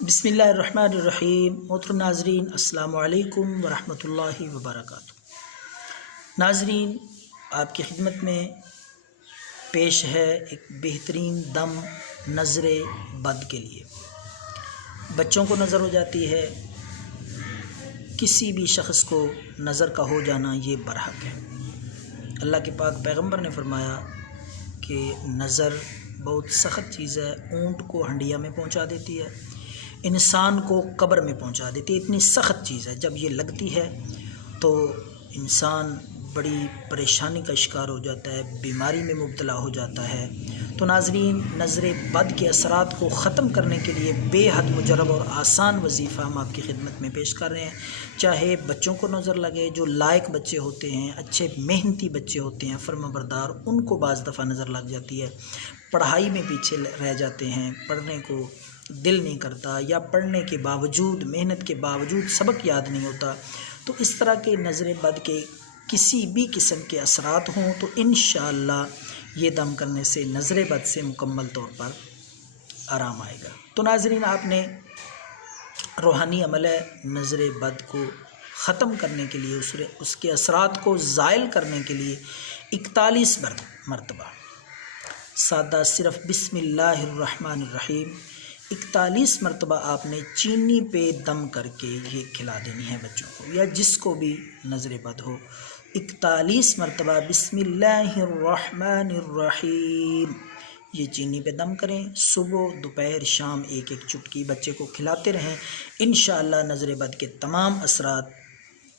बिस्मिल्लाहिर्रहमानिर्रहीम। मोहतरम नाज़रीन, अस्सलामु अलैकुम वरहमतुल्लाहि वबरकातुहू। नाज़रीन, आपकी खिदमत में पेश है एक बेहतरीन दम नज़र बद के लिए। बच्चों को नज़र हो जाती है, किसी भी शख्स को नज़र का हो जाना ये बरहक है। अल्लाह के पाक पैगंबर ने फरमाया कि नज़र बहुत सख्त चीज़ है, ऊँट को हंडिया में पहुंचा देती है, इंसान को कब्र में पहुंचा देती है। इतनी सख्त चीज़ है, जब ये लगती है तो इंसान बड़ी परेशानी का शिकार हो जाता है, बीमारी में मुब्तला हो जाता है। तो नाज़रीन, नज़र बद के असरात को ख़त्म करने के लिए बेहद मुजरब और आसान वजीफ़ा हम आपकी खिदमत में पेश कर रहे हैं। चाहे बच्चों को नज़र लगे, जो लायक बच्चे होते हैं, अच्छे मेहनती बच्चे होते हैं, फर्माबरदार, उनको बाज़ दफ़ा नज़र लग जाती है, पढ़ाई में पीछे रह जाते हैं, पढ़ने को दिल नहीं करता, या पढ़ने के बावजूद, मेहनत के बावजूद सबक याद नहीं होता। तो इस तरह के नज़र बद के किसी भी किस्म के असरात हों तो इंशाअल्लाह ये दम करने से नज़र बद से मुकम्मल तौर पर आराम आएगा। तो नाज़रीन, आपने रूहानी अमल है, नज़र बद को ख़त्म करने के लिए, उसके असरात को ज़ायल करने के लिए 41 मरतबा सादा सिर्फ़ बिस्मिल्लाहिर्रहमानिर्रहीम 41 मरतबा आपने चीनी पे दम करके ये खिला देनी है बच्चों को या जिसको भी नज़र बद हो। 41 मरतबा बिस्मिल्लाहिर्रहमानिर्रहीम ये चीनी पे दम करें। सुबह दोपहर शाम एक एक चुटकी बच्चे को खिलाते रहें। इंशाअल्लाह नज़र बद के तमाम असरात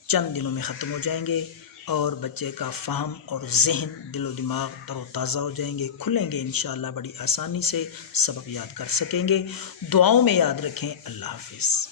चंद दिनों में ख़त्म हो जाएंगे और बच्चे का फ़हम और ज़हन, दिलो दिमाग तरोताज़ा हो जाएंगे, खुलेंगे। इंशाअल्लाह बड़ी आसानी से सबक याद कर सकेंगे। दुआओं में याद रखें। अल्लाह हाफ़िज़।